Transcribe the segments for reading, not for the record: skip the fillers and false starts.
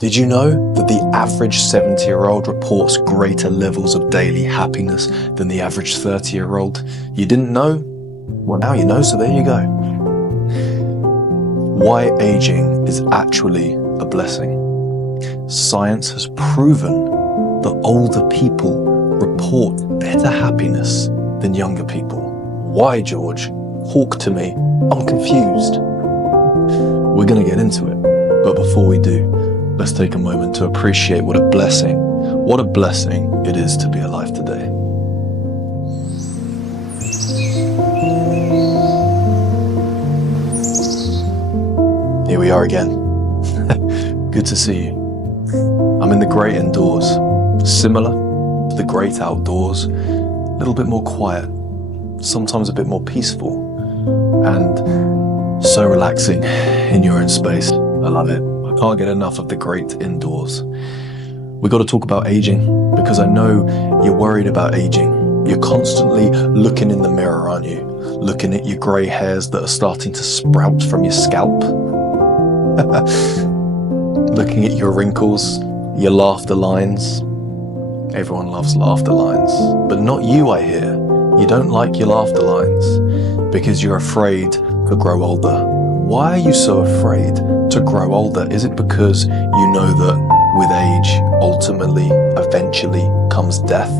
Did you know that the average 70-year-old reports greater levels of daily happiness than the average 30-year-old? You didn't know? Well, now you know, so there you go. Why aging is actually a blessing. Science has proven that older people report better happiness than younger people. Why, George? Talk to me. I'm confused. We're going to get into it, but before we do, let's take a moment to appreciate what a blessing it is to be alive today. Here we are again. Good to see you. I'm in the great indoors, similar to the great outdoors, a little bit more quiet, sometimes a bit more peaceful, and so relaxing in your own space. I love it. I can't get enough of the great indoors. We got to talk about aging because I know you're worried about aging. You're constantly looking in the mirror, aren't you? Looking at your grey hairs that are starting to sprout from your scalp. Looking at your wrinkles, your laughter lines. Everyone loves laughter lines, but not you, I hear. You don't like your laughter lines because you're afraid to grow older. Why are you so afraid to grow older? Is it because you know that with age, ultimately, eventually comes death?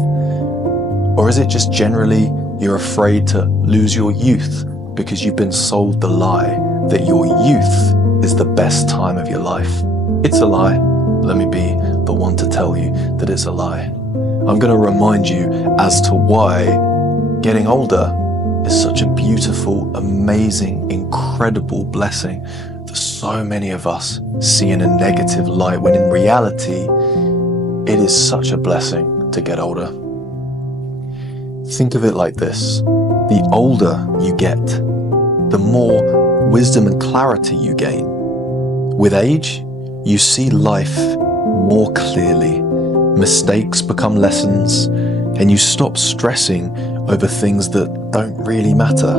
Or is it just generally you're afraid to lose your youth because you've been sold the lie that your youth is the best time of your life? It's a lie. Let me be the one to tell you that it's a lie. I'm going to remind you as to why getting older is such a beautiful, amazing, incredible blessing that so many of us see in a negative light, when in reality, it is such a blessing to get older. Think of it like this. The older you get, the more wisdom and clarity you gain. With age, you see life more clearly. Mistakes become lessons, and you stop stressing over things that don't really matter.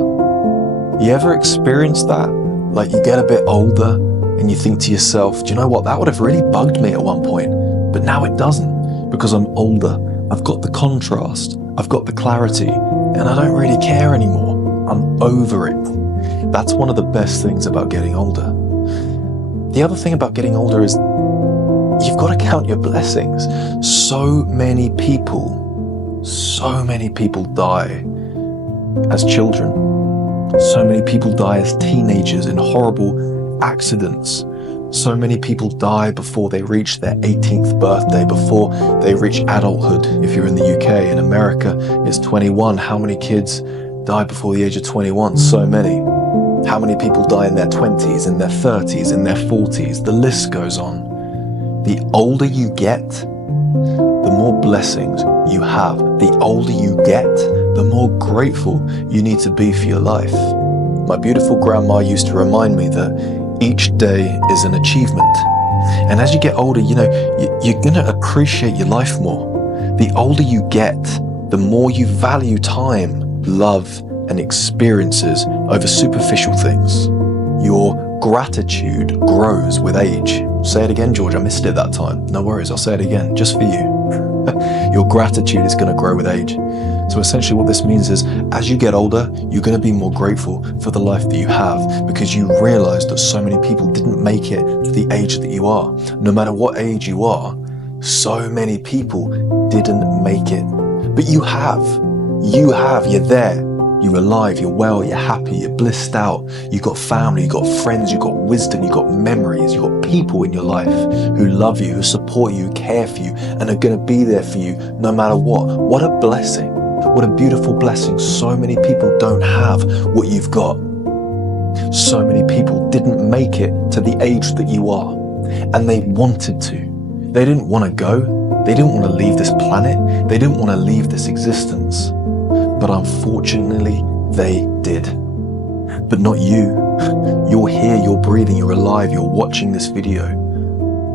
You ever experience that? Like you get a bit older and you think to yourself, do you know what? That would have really bugged me at one point, but now it doesn't because I'm older. I've got the contrast, I've got the clarity, and I don't really care anymore. I'm over it. That's one of the best things about getting older. The other thing about getting older is you've got to count your blessings. So many people die as children. So many people die as teenagers in horrible accidents. So many people die before they reach their 18th birthday, before they reach adulthood. If you're in the UK, in America, it's 21. How many kids die before the age of 21? So many. How many people die in their 20s, in their 30s, in their 40s? The list goes on. The older you get, the more blessings you have. The older you get, the more grateful you need to be for your life. My beautiful grandma used to remind me that each day is an achievement. And as you get older, you know, you're going to appreciate your life more. The older you get, the more you value time, love, and experiences over superficial things. Your gratitude grows with age. Say it again, George, I missed it that time. No worries, I'll say it again, just for you. Your gratitude is going to grow with age. So essentially what this means is, as you get older, you're going to be more grateful for the life that you have because you realize that so many people didn't make it to the age that you are. No matter what age you are, so many people didn't make it. But you have, you're there. You're alive, you're well, you're happy, you're blissed out, you've got family, you've got friends, you've got wisdom, you've got memories, you've got people in your life who love you, who support you, who care for you, and are going to be there for you no matter what. What a blessing. What a beautiful blessing. So many people don't have what you've got. So many people didn't make it to the age that you are, and they wanted to. They didn't want to go. They didn't want to leave this planet. They didn't want to leave this existence. But unfortunately, they did. But not you. You're here, you're breathing, you're alive, you're watching this video.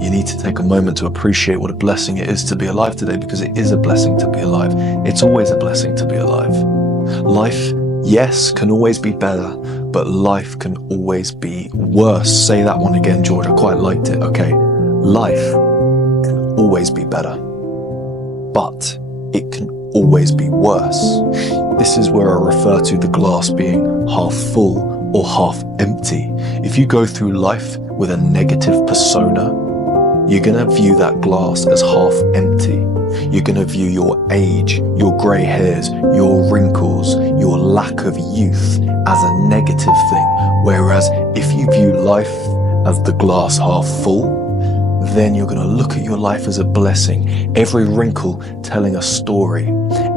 You need to take a moment to appreciate what a blessing it is to be alive today, because it is a blessing to be alive. It's always a blessing to be alive. Life, yes, can always be better, but life can always be worse. Say that one again, George. I quite liked it. Okay. Life can always be better, but it can always be worse. This is where I refer to the glass being half full or half empty. If you go through life with a negative persona, you're going to view that glass as half empty. You're going to view your age, your grey hairs, your wrinkles, your lack of youth as a negative thing. Whereas if you view life as the glass half full, then you're going to look at your life as a blessing. Every wrinkle telling a story,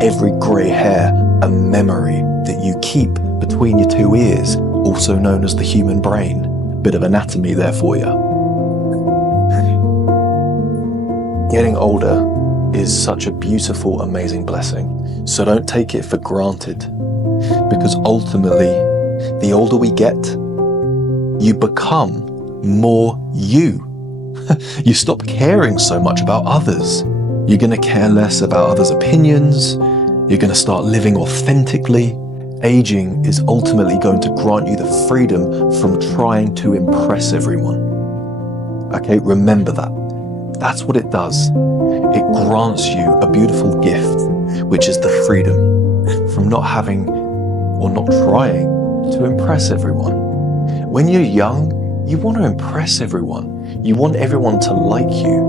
every grey hair a memory that you keep between your two ears, also known as the human brain. Bit of anatomy there for you. Getting older is such a beautiful, amazing blessing. So don't take it for granted, because ultimately, the older we get, you become more you. You stop caring so much about others. You're going to care less about others' opinions. You're going to start living authentically. Aging is ultimately going to grant you the freedom from trying to impress everyone. Okay, remember that. That's what it does. It grants you a beautiful gift, which is the freedom from not having or not trying to impress everyone. When you're young, you want to impress everyone. You want everyone to like you.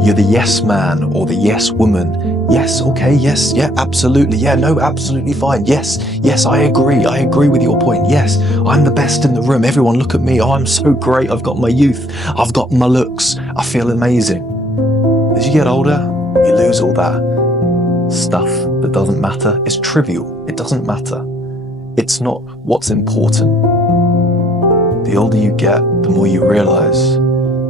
You're the yes man or the yes woman. Yes, okay, yes, yeah, absolutely. Yeah, no, absolutely fine. Yes, I agree with your point. Yes, I'm the best in the room. Everyone look at me. Oh, I'm so great. I've got my youth. I've got my looks. I feel amazing. As you get older, you lose all that stuff that doesn't matter. It's trivial. It doesn't matter. It's not what's important. The older you get, the more you realize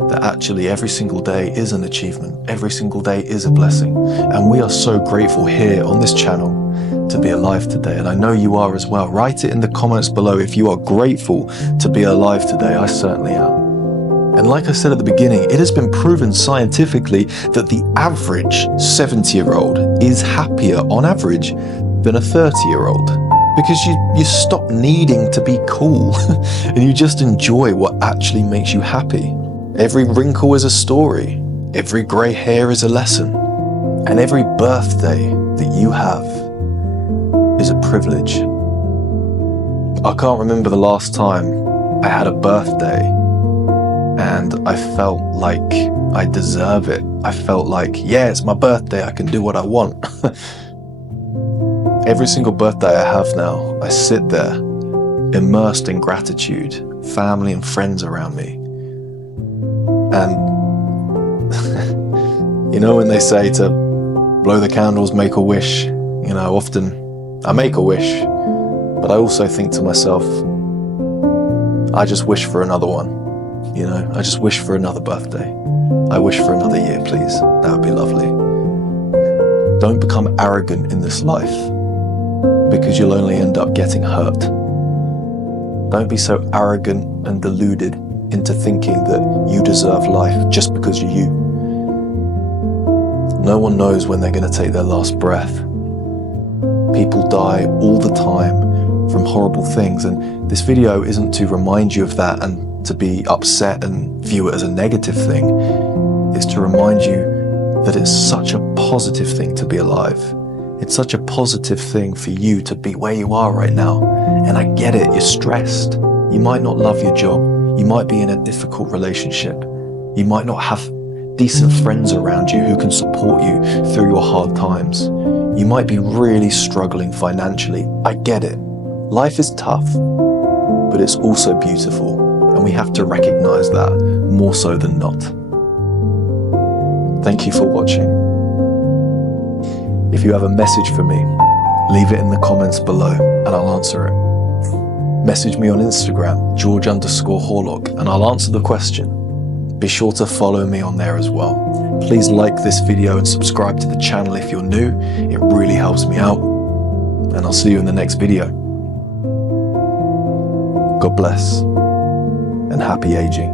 that actually every single day is an achievement. Every single day is a blessing. And we are so grateful here on this channel to be alive today. And I know you are as well. Write it in the comments below if you are grateful to be alive today. I certainly am. And like I said at the beginning, it has been proven scientifically that the average 70-year-old is happier on average than a 30-year-old. Because you stop needing to be cool and you just enjoy what actually makes you happy. Every wrinkle is a story, every grey hair is a lesson, and every birthday that you have is a privilege. I can't remember the last time I had a birthday and I felt like I deserve it. I felt like, yeah, it's my birthday, I can do what I want. Every single birthday I have now, I sit there immersed in gratitude, family and friends around me. And you know when they say to blow the candles, make a wish, you know, often I make a wish, but I also think to myself, I just wish for another one, you know, I just wish for another birthday. I wish for another year, please. That would be lovely. Don't become arrogant in this life, because you'll only end up getting hurt. Don't be so arrogant and deluded into thinking that you deserve life just because you're you. No one knows when they're going to take their last breath. People die all the time from horrible things, and this video isn't to remind you of that and to be upset and view it as a negative thing. It's to remind you that it's such a positive thing to be alive. It's such a positive thing for you to be where you are right now. And I get it, you're stressed. You might not love your job. You might be in a difficult relationship. You might not have decent friends around you who can support you through your hard times. You might be really struggling financially. I get it. Life is tough, but it's also beautiful. And we have to recognize that more so than not. Thank you for watching. If you have a message for me, leave it in the comments below and I'll answer it. Message me on Instagram, George_Horlock, and I'll answer the question. Be sure to follow me on there as well. Please like this video and subscribe to the channel if you're new. It really helps me out. And I'll see you in the next video. God bless and happy aging.